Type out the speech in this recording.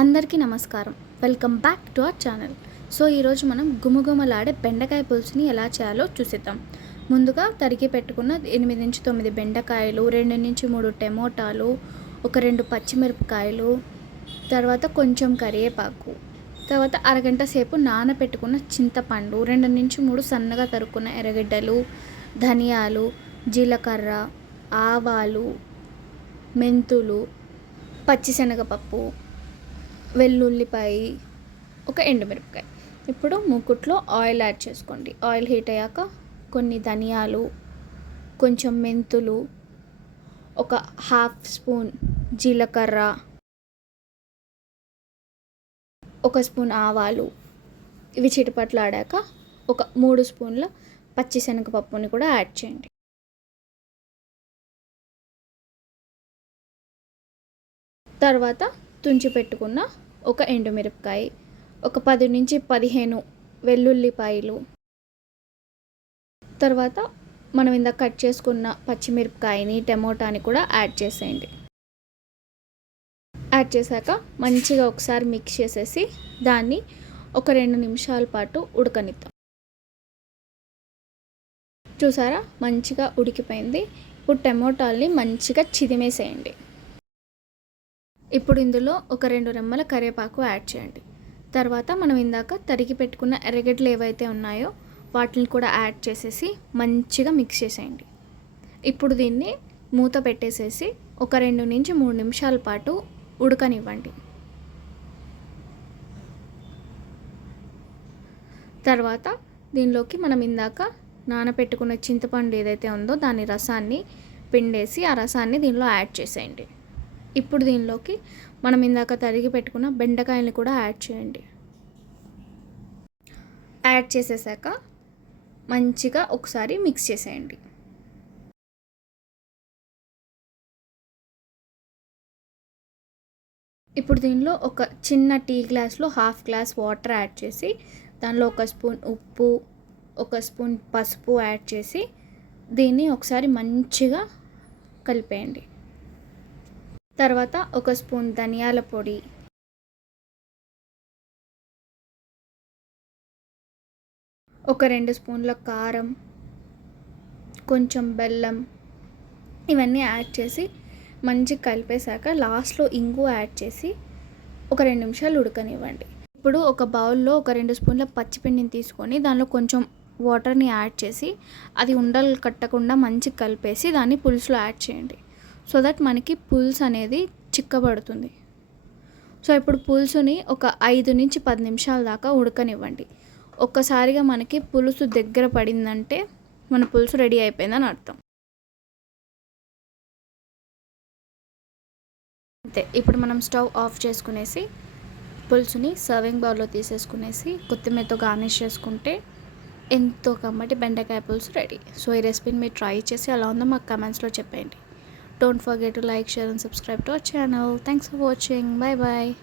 అందరికీ నమస్కారం. Welcome back to our channel. So ఈరోజు మనం గుమగుమలాడే బెండకాయ పులుసుని ఎలా చేయాలో చూసిద్దాం. ముందుగా తరిగి పెట్టుకున్న ఎనిమిది నుంచి తొమ్మిది బెండకాయలు రెండు నుంచి మూడు టమోటాలు ఒక రెండు పచ్చిమిరపకాయలు తర్వాత కొంచెం కరివేపాకు తర్వాత అరగంట సేపు నానబెట్టుకున్న చింతపండు రెండు నుంచి మూడు సన్నగా తరుక్కున్న ఎర్రగడ్డలు ధనియాలు జీలకర్ర ఆవాలు మెంతులు పచ్చిశనగపప్పు వెల్లుల్లిపాయ ఒక ఎండుమిరపకాయ. ఇప్పుడు మూకుట్లో ఆయిల్ యాడ్ చేసుకోండి. ఆయిల్ హీట్ అయ్యాక కొన్ని ధనియాలు కొంచెం మెంతులు ఒక హాఫ్ స్పూన్ జీలకర్ర ఒక స్పూన్ ఆవాలు. ఇవి చిటపట్లాడాక ఒక మూడు స్పూన్ల పచ్చిశనగపప్పుని కూడా యాడ్ చేయండి. తర్వాత తుంచి పెట్టుకున్న ఒక ఎండుమిరపకాయ ఒక పది నుంచి పదిహేను వెల్లుల్లిపాయలు. తర్వాత మనం ఇందాక కట్ చేసుకున్న పచ్చిమిరపకాయని టమోటాని కూడా యాడ్ చేసేయండి. యాడ్ చేశాక మంచిగా ఒకసారి మిక్స్ చేసేసి దాన్ని ఒక రెండు నిమిషాల పాటు ఉడకనిద్దాం. చూసారా? మంచిగా ఉడికిపోయింది. ఇప్పుడు టమోటాల్ని మంచిగా చిదిమేసేయండి. ఇప్పుడు ఇందులో ఒక రెండు రెమ్మల కరివేపాకు యాడ్ చేయండి. తర్వాత మనం ఇందాక తరిగి పెట్టుకున్న ఎర్రగడ్డలు ఏవైతే ఉన్నాయో వాటిని కూడా యాడ్ చేసేసి మంచిగా మిక్స్ చేసేయండి. ఇప్పుడు దీన్ని మూత పెట్టేసేసి ఒక రెండు నుంచి మూడు నిమిషాల పాటు ఉడకనివ్వండి. తర్వాత దీనిలోకి మనం ఇందాక నానబెట్టుకున్న చింతపండు ఏదైతే ఉందో దాని రసాన్ని పిండేసి ఆ రసాన్ని దీనిలో యాడ్ చేసేయండి. ఇప్పుడు దీనిలోకి మనం ఇందాక తరిగి పెట్టుకున్న బెండకాయల్ని కూడా యాడ్ చేయండి. యాడ్ చేసేసాక మంచిగా ఒకసారి మిక్స్ చేసేయండి. ఇప్పుడు దీనిలో ఒక చిన్న టీ గ్లాస్లో హాఫ్ గ్లాస్ వాటర్ యాడ్ చేసి దానిలో ఒక స్పూన్ ఉప్పు ఒక స్పూన్ పసుపు యాడ్ చేసి దీన్ని ఒకసారి మంచిగా కలిపేయండి. తర్వాత ఒక స్పూన్ ధనియాల పొడి. ఒక రెండు స్పూన్ల కారం. కొంచెం బెల్లం. ఇవన్నీ యాడ్ చేసి మంచిగా కలిపేశాక లాస్ట్లో ఇంగు యాడ్ చేసి ఒక రెండు నిమిషాలు ఉడకనివ్వండి. ఇప్పుడు ఒక బౌల్లో ఒక రెండు స్పూన్ల పచ్చిపిండిని తీసుకొని దానిలో కొంచెం వాటర్ని యాడ్ చేసి అది ఉండలు కట్టకుండా మంచిగా కలిపేసి దాన్ని పులుసులో యాడ్ చేయండి. సో దట్ మనకి పులుసు అనేది చిక్కబడుతుంది. సో ఇప్పుడు పులుసుని ఒక ఐదు నుంచి పది నిమిషాల దాకా ఉడకనివ్వండి. ఒక్కసారిగా మనకి పులుసు దగ్గర పడిందంటే మన పులుసు రెడీ అయిపోయిందని అర్థం. అంతే ఇప్పుడు మనం స్టవ్ ఆఫ్ చేసుకునేసి పులుసుని సర్వింగ్ బౌల్లో తీసేసుకునేసి కొత్తిమీరతో గార్నిష్ చేసుకుంటే ఎంతో కమ్మటి బెండకాయ పులుసు రెడీ. సో ఈ రెసిపీని మీరు ట్రై చేసి అలా ఉందో మాకు కమెంట్స్లో చెప్పండి Don't forget to like, share and subscribe to our channel. Thanks for watching. Bye bye.